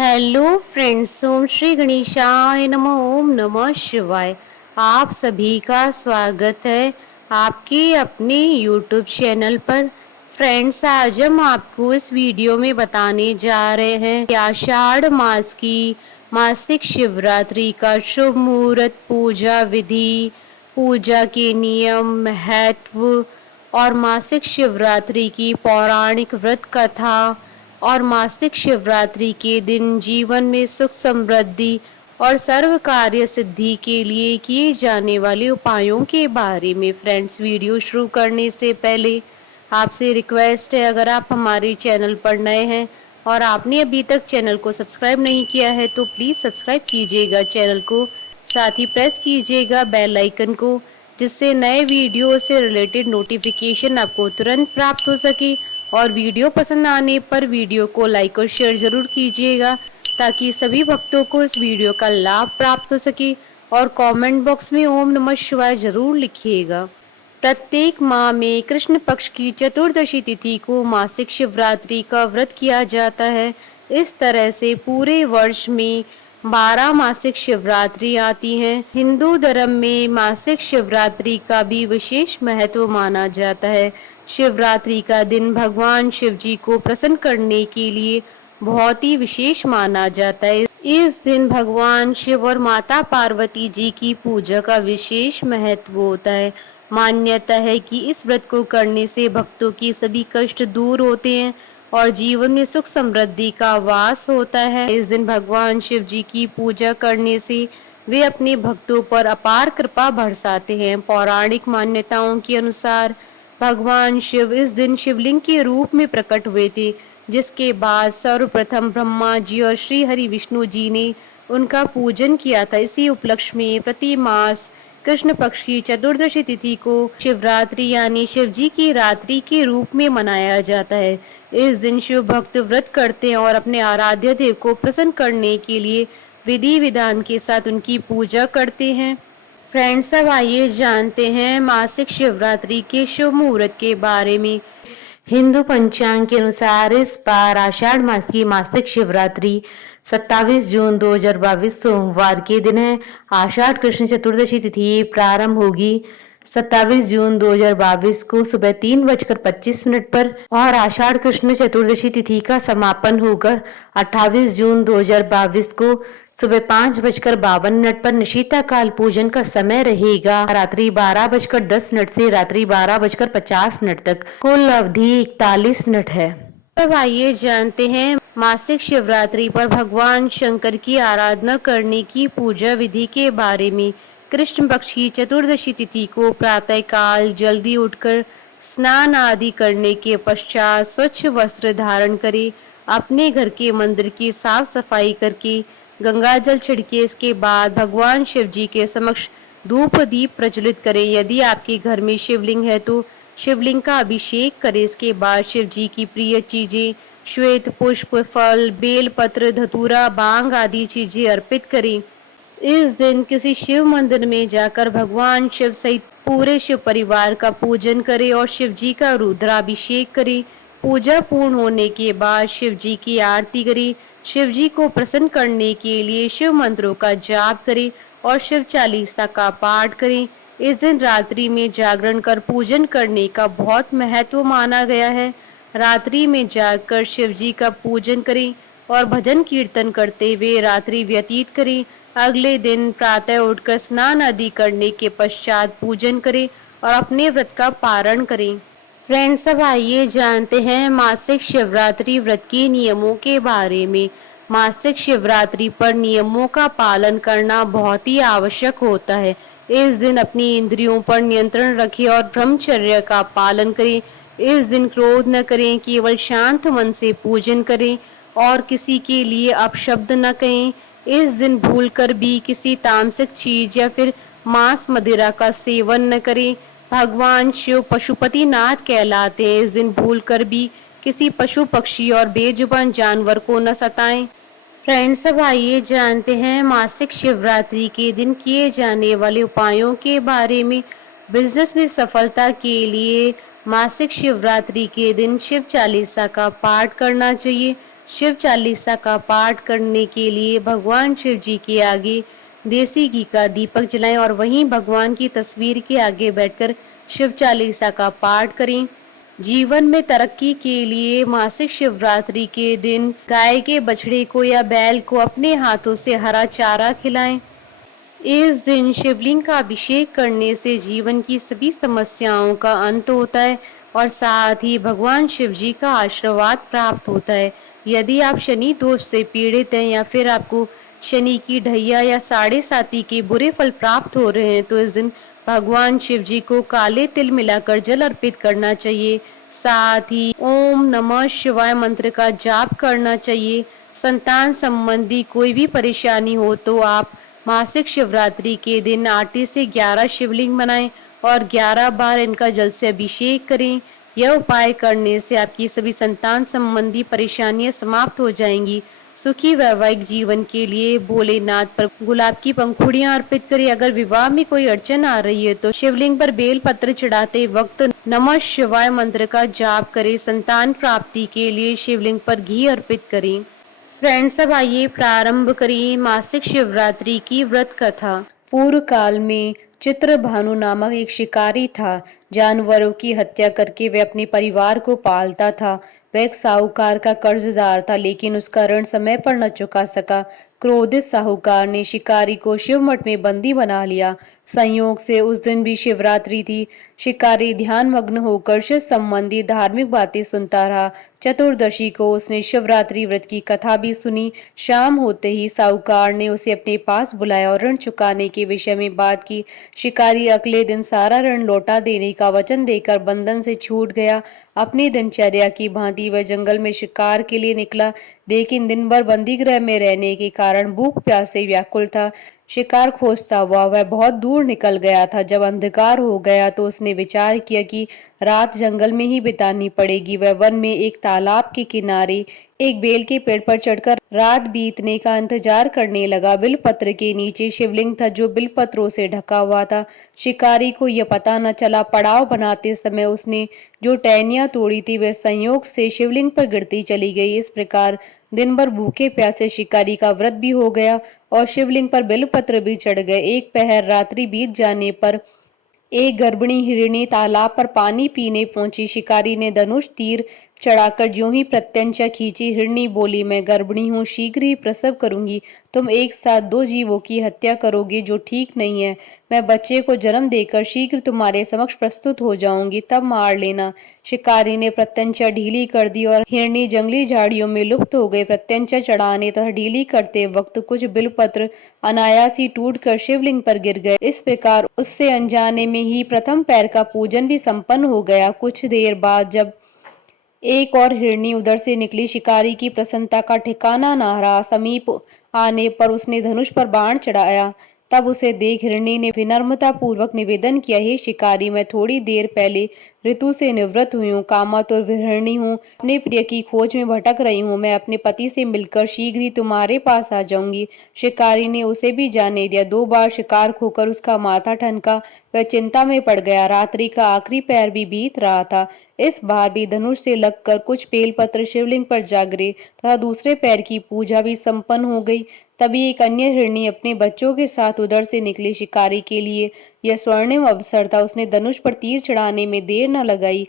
Hello friends, ओम श्री गणेशाय नमः। ओम नमः शिवाय। आप सभी का स्वागत है आपके अपने यूट्यूब चैनल पर। फ्रेंड्स, आज हम आपको इस वीडियो में बताने जा रहे हैं कि आषाढ़ मास की मासिक शिवरात्रि का शुभ मुहूर्त, पूजा विधि, पूजा के नियम, महत्व और मासिक शिवरात्रि की पौराणिक व्रत कथा और मासिक शिवरात्रि के दिन जीवन में सुख समृद्धि और सर्व कार्य सिद्धि के लिए किए जाने वाले उपायों के बारे में। फ्रेंड्स, वीडियो शुरू करने से पहले आपसे रिक्वेस्ट है, अगर आप हमारे चैनल पर नए हैं और आपने अभी तक चैनल को सब्सक्राइब नहीं किया है तो प्लीज़ सब्सक्राइब कीजिएगा चैनल को, साथ ही प्रेस कीजिएगा बेल आइकन को, जिससे नए वीडियो से रिलेटेड नोटिफिकेशन आपको तुरंत प्राप्त हो सके। और वीडियो पसंद आने पर वीडियो को लाइक और शेयर जरूर कीजिएगा ताकि सभी भक्तों को इस वीडियो का लाभ प्राप्त हो सके। और कमेंट बॉक्स में ओम नमः शिवाय जरूर लिखिएगा। प्रत्येक माह में कृष्ण पक्ष की चतुर्दशी तिथि को मासिक शिवरात्रि का व्रत किया जाता है। इस तरह से पूरे वर्ष में 12 मासिक शिवरात्रि आती हैं। हिंदू धर्म में मासिक शिवरात्रि का भी विशेष महत्व माना जाता है। शिवरात्रि का दिन भगवान शिव जी को प्रसन्न करने के लिए बहुत ही विशेष माना जाता है। इस दिन भगवान शिव और माता पार्वती जी की पूजा का विशेष महत्व होता है। मान्यता है कि इस व्रत को करने से भक्तों के सभी कष्ट दूर होते हैं और जीवन में सुख समृद्धि का वास होता है। इस दिन भगवान शिव जी की पूजा करने से वे अपने भक्तों पर अपार कृपा बरसाते हैं। पौराणिक मान्यताओं के अनुसार भगवान शिव इस दिन शिवलिंग के रूप में प्रकट हुए थे, जिसके बाद सर्वप्रथम ब्रह्मा जी और श्री हरि विष्णु जी ने उनका पूजन किया था। इसी उपलक्ष्य में प्रति मास कृष्ण पक्ष की चतुर्दशी तिथि को शिवरात्रि यानी शिव जी की रात्रि के रूप में मनाया जाता है। इस दिन शिव भक्त व्रत करते हैं और अपने आराध्य देव को प्रसन्न करने के लिए विधि विधान के साथ उनकी पूजा करते हैं। फ्रेंड्स, अब आइए जानते हैं मासिक शिवरात्रि के शुभ मुहूर्त के बारे में। हिंदू पंचांग के अनुसार इस बार आषाढ़ मास की मासिक शिवरात्रि 27 जून 2022 सोमवार के दिन है। आषाढ़ कृष्ण चतुर्दशी तिथि प्रारंभ होगी 27 जून 2022 को सुबह 3:25 पर और आषाढ़ कृष्ण चतुर्दशी तिथि का समापन होगा 28 जून 2022 को सुबह 5:52 पर। निशीता काल पूजन का समय रहेगा रात्रि 12:10 से रात्रि 12:50 तक। कुल अवधि 41 मिनट है। अब आइए जानते हैं मासिक शिवरात्रि पर भगवान शंकर की आराधना करने की पूजा विधि के बारे में। कृष्ण पक्ष की चतुर्दशी तिथि को प्रातः काल जल्दी उठकर स्नान आदि करने के पश्चात स्वच्छ वस्त्र धारण करें। अपने घर के मंदिर की साफ सफाई करके गंगा जल छिड़के। इसके बाद भगवान शिव जी के समक्ष धूप दीप प्रज्वलित करें। यदि आपके घर में शिवलिंग है तो शिवलिंग का अभिषेक करें। इसके बाद शिव जी की प्रिय चीजें श्वेत पुष्प, फल, बेल पत्र, धतूरा, बांग आदि चीजें अर्पित करें। इस दिन किसी शिव मंदिर में जाकर भगवान शिव सहित पूरे शिव परिवार का पूजन करें और शिव जी का रुद्राभिषेक करें। पूजा पूर्ण होने के बाद शिव जी की आरती करें। शिव जी को प्रसन्न करने के लिए शिव मंत्रों का जाप करें और शिव चालीसा का पाठ करें। इस दिन रात्रि में जागरण कर पूजन करने का बहुत महत्व माना गया है। रात्रि में जागकर शिव जी का पूजन करें और भजन कीर्तन करते हुए रात्रि व्यतीत करें। अगले दिन प्रातः उठकर स्नान आदि करने के पश्चात पूजन करें और अपने व्रत का पारण करें। फ्रेंड्स, अब आइए जानते हैं मासिक शिवरात्रि व्रत के नियमों के बारे में। मासिक शिवरात्रि पर नियमों का पालन करना बहुत ही आवश्यक होता है। इस दिन अपनी इंद्रियों पर नियंत्रण रखें और ब्रह्मचर्य का पालन करें। इस दिन क्रोध न करें, केवल शांत मन से पूजन करें और किसी के लिए अपशब्द न कहें। इस दिन भूलकर भी किसी तामसिक चीज या फिर मांस मदिरा का सेवन न करें। भगवान शिव पशुपति नाथ कहलाते हैं। इस दिन भूलकर भी किसी पशु पक्षी और बेजुबान जानवर को न सताएं। फ्रेंड्स, अब आइए जानते हैं मासिक शिवरात्रि के दिन किए जाने वाले उपायों के बारे में। बिजनेस में सफलता के लिए मासिक शिवरात्रि के दिन शिव चालीसा का पाठ करना चाहिए। शिव चालीसा का पाठ करने के लिए भगवान शिव जी के आगे देसी घी का दीपक जलाएं और वहीं भगवान की तस्वीर के आगे बैठकर शिव चालीसा का पाठ करें। जीवन में तरक्की के लिए मासिक शिवरात्रि के दिन गाय के बछड़े को या बैल को अपने हाथों से हरा चारा खिलाएं। इस दिन शिवलिंग का अभिषेक करने से जीवन की सभी समस्याओं का अंत होता है और साथ ही भगवान शिव जी का आशीर्वाद प्राप्त होता है। यदि आप शनि दोष से पीड़ित हैं या फिर आपको शनि की ढैया या साढ़े साती के बुरे फल प्राप्त हो रहे हैं तो इस दिन भगवान शिव जी को काले तिल मिलाकर जल अर्पित करना चाहिए। साथ ही ओम नमः शिवाय मंत्र का जाप करना चाहिए। संतान संबंधी कोई भी परेशानी हो तो आप मासिक शिवरात्रि के दिन आटे से 11 शिवलिंग बनाएं और 11 बार इनका जल से अभिषेक करें। यह उपाय करने से आपकी सभी संतान संबंधी परेशानियां समाप्त हो जाएंगी। सुखी वैवाहिक जीवन के लिए भोलेनाथ पर गुलाब की पंखुड़ियां अर्पित करें। अगर विवाह में कोई अड़चन आ रही है तो शिवलिंग पर बेल पत्र चढ़ाते वक्त नमः शिवाय मंत्र का जाप करें। संतान प्राप्ति के लिए शिवलिंग पर घी अर्पित करें। फ्रेंड्स, अब आइए प्रारंभ करें मासिक शिवरात्रि की व्रत कथा। पूर्व काल में चित्रभानु नामक एक शिकारी था। जानवरों की हत्या करके वह अपने परिवार को पालता था। वह एक साहूकार का कर्जदार था, लेकिन उसका ऋण समय पर न चुका सका। क्रोधित साहूकार ने शिकारी को शिव मठ में बंदी बना लिया। संयोग से उस दिन भी शिवरात्रि थी। शिकारी ध्यान मग्न होकर शिव संबंधी धार्मिक बातें सुनता रहा। चतुर्दशी को उसने शिवरात्रि व्रत की कथा भी सुनी। शाम होते ही साहूकार ने उसे अपने पास बुलाया और ऋण चुकाने के विषय में बात की। शिकारी अगले दिन सारा ऋण लौटा देने का वचन देकर बंधन से छूट गया। अपनी दिनचर्या की भांति वह जंगल में शिकार के लिए निकला, लेकिन दिन भर बंदी गृह में रहने के कारण भूख प्यास से व्याकुल था। शिकार खोजता हुआ वह बहुत दूर निकल गया था। जब अंधकार हो गया तो उसने विचार किया कि रात जंगल में ही बितानी पड़ेगी। वह वन में एक तालाब के किनारे एक बेल के पेड़ पर चढ़कर रात बीतने का इंतजार करने लगा। बिलपत्र के नीचे शिवलिंग था जो बिलपत्रों से ढका हुआ था। शिकारी को यह पता न चला। पड़ाव बनाते समय उसने जो टहनियां तोड़ी थी वह संयोग से शिवलिंग पर गिरती चली गई। इस प्रकार दिन भर भूखे प्यासे शिकारी का व्रत भी हो गया और शिवलिंग पर बेलपत्र भी चढ़ गए। एक पहर रात्रि बीत जाने पर एक गर्भिणी हिरणी तालाब पर पानी पीने पहुंची। शिकारी ने धनुष तीर चढ़ाकर ज्यों ही प्रत्यंचा खींची। हिरणी बोली, मैं गर्भिणी हूँ, शीघ्र ही प्रसव करूंगी। तुम एक साथ दो जीवों की हत्या करोगे जो ठीक नहीं है। मैं बच्चे को जन्म देकर शीघ्र तुम्हारे समक्ष प्रस्तुत हो जाऊंगी, तब मार लेना। शिकारी ने प्रत्यंचा ढीली कर दी और हिरणी जंगली झाड़ियों में लुप्त हो गई। प्रत्यंचा चढ़ाने तथा ढीली करते वक्त कुछ बिलपत्र अनायास ही टूटकर शिवलिंग पर गिर गए। इस प्रकार उससे अनजाने में ही प्रथम पैर का पूजन भी संपन्न हो गया। कुछ देर बाद जब एक और हिरणी उधर से निकली, शिकारी की प्रसन्नता का ठिकाना न रहा। समीप आने पर उसने धनुष पर बाण चढ़ाया। तब उसे देख हिरणी ने विनम्रता पूर्वक निवेदन किया, हे शिकारी, मैं थोड़ी देर पहले ऋतु से निवृत्त हुई हूँ, कामातुर हिरणी हूँ, अपने प्रिय की खोज में भटक रही हूँ। मैं अपने पति से मिलकर शीघ्र ही तुम्हारे पास आ जाऊंगी। शिकारी ने उसे भी जाने दिया। 2 बार शिकार खोकर उसका माथा ठनका। वह चिंता में पड़ गया। रात्रि का आखिरी पैर भी बीत रहा था। इस बार भी धनुष से लगकर कुछ बेलपत्र शिवलिंग पर जा गिरे तथा दूसरे पैर की पूजा भी संपन्न हो गई। तभी एक अन्य हिरणी अपने बच्चों के साथ उधर से निकली। शिकारी के लिए यह स्वर्णिम अवसर था। उसने धनुष पर तीर चढ़ाने में देर न लगाई।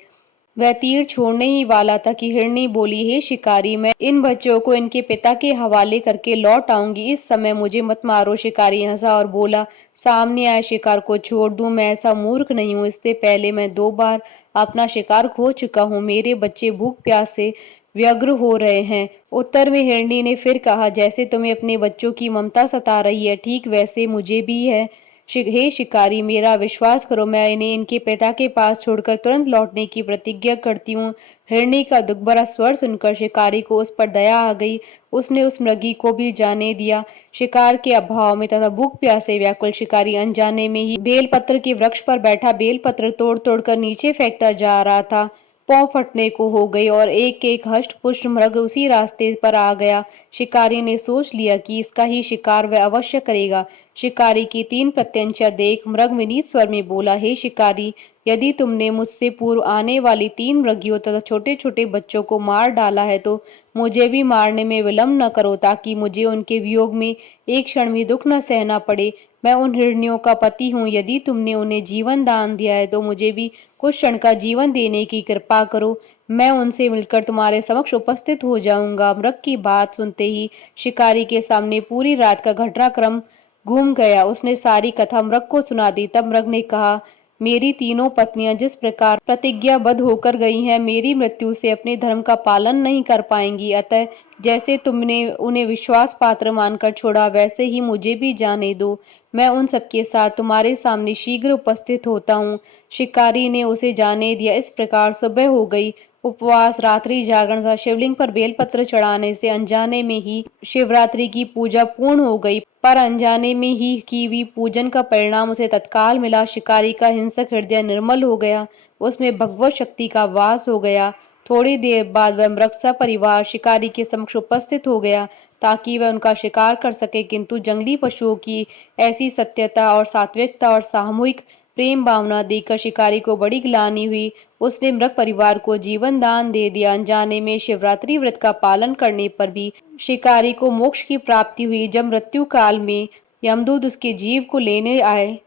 वह तीर छोड़ने ही वाला था कि हिरणी बोली, हे शिकारी, मैं इन बच्चों को इनके पिता के हवाले करके लौट आऊंगी। इस समय मुझे मत मारो। शिकारी हंसा और बोला, सामने आए शिकार को छोड़ दूं? मैं ऐसा मूर्ख नहीं हूं। इससे पहले मैं 2 बार अपना शिकार खो चुका हूं। मेरे बच्चे भूख प्यास से व्यग्र हो रहे हैं। उत्तर में हिरणी ने फिर कहा, जैसे तुम्हें अपने बच्चों की ममता सता रही है, ठीक वैसे मुझे भी है। हे शिकारी, मेरा विश्वास करो, मैं इन्हें इनके पिता के पास छोड़कर तुरंत लौटने की प्रतिज्ञा करती हूँ। हिरणी का दुख भरा स्वर सुनकर शिकारी को उस पर दया आ गई। उसने उस मृगी को भी जाने दिया। शिकार के अभाव में तथा भूख प्यास से व्याकुल शिकारी अनजाने में ही बेलपत्र के वृक्ष पर बैठा बेलपत्र तोड़ तोड़कर नीचे फेंकता जा रहा था। पांव फटने को हो गई और एक एक हष्ट पुष्ट मृग उसी रास्ते पर आ गया। शिकारी ने सोच लिया कि इसका ही शिकार वह अवश्य करेगा। शिकारी की 3 प्रत्यंचा देख मृग विनीत स्वर में बोला, हे शिकारी, यदि तुमने मुझसे पूर्व आने वाली 3 मृगियों तथा छोटे-छोटे बच्चों को मार डाला है तो मुझे भी मारने में विलंब न करो, ताकि मुझे उनके वियोग में एक क्षण भी दुःख न सहना पड़े। मैं उन हिरनियों का पति हूँ। यदि तुमने उन्हें जीवन दान दिया है तो मुझे भी कुछ क्षण का जीवन देने की कृपा करो। मैं उनसे मिलकर तुम्हारे समक्ष उपस्थित हो जाऊँगा। मृग की बात सुनते ही शिकारी के सामने पूरी रात का घटनाक्रम घूम गया। उसने सारी कथा मृग को सुना दी। तब मृग ने कहा, मेरी तीनों पत्नियां जिस प्रकार प्रतिज्ञाबद्ध होकर गई हैं, मेरी मृत्यु से अपने धर्म का पालन नहीं कर पाएंगी। अतः जैसे तुमने उन्हें विश्वास पात्र मानकर छोड़ा, वैसे ही मुझे भी जाने दो। मैं उन सबके साथ तुम्हारे सामने शीघ्र उपस्थित होता हूँ। शिकारी ने उसे जाने दिया। इस प्रकार सुबह हो गई। उपवास, रात्रि जागरण तथा शिवलिंग पर बेलपत्र चढ़ाने से अनजाने में ही शिवरात्रि की पूजा पूर्ण हो गई। पर अनजाने में ही की हुई पूजन का परिणाम उसे तत्काल मिला। शिकारी का हिंसक हृदय निर्मल हो गया, उसमें भगवत शक्ति का वास हो गया। थोड़ी देर बाद वह मृग सपरिवार शिकारी के समक्ष उपस्थित हो गया, ताकि वह उनका शिकार कर सके। किंतु जंगली पशुओं की ऐसी सत्यता और सात्विकता और सामूहिक प्रेम भावना देखकर शिकारी को बड़ी ग्लानि हुई। उसने मृग परिवार को जीवन दान दे दिया। अनजाने में शिवरात्रि व्रत का पालन करने पर भी शिकारी को मोक्ष की प्राप्ति हुई। जब मृत्यु काल में यमदूत उसके जीव को लेने आए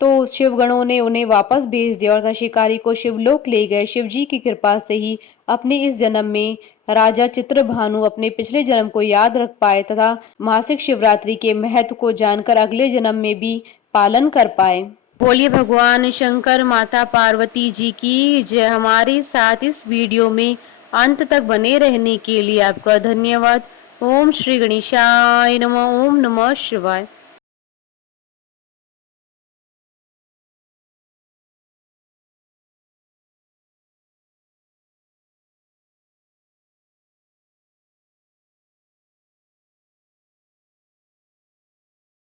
तो शिवगणों ने उन्हें वापस भेज दिया और शिकारी को शिवलोक ले गए। शिवजी की कृपा से ही अपने इस जन्म में राजा चित्रभानु अपने पिछले जन्म को याद रख पाए तथा मासिक शिवरात्रि के महत्व को जानकर अगले जन्म में भी पालन कर पाए। बोलिए भगवान शंकर माता पार्वती जी की जय। हमारे साथ इस वीडियो में अंत तक बने रहने के लिए आपका धन्यवाद। ओम श्री गणेशाय नमः। ओम नमः शिवाय।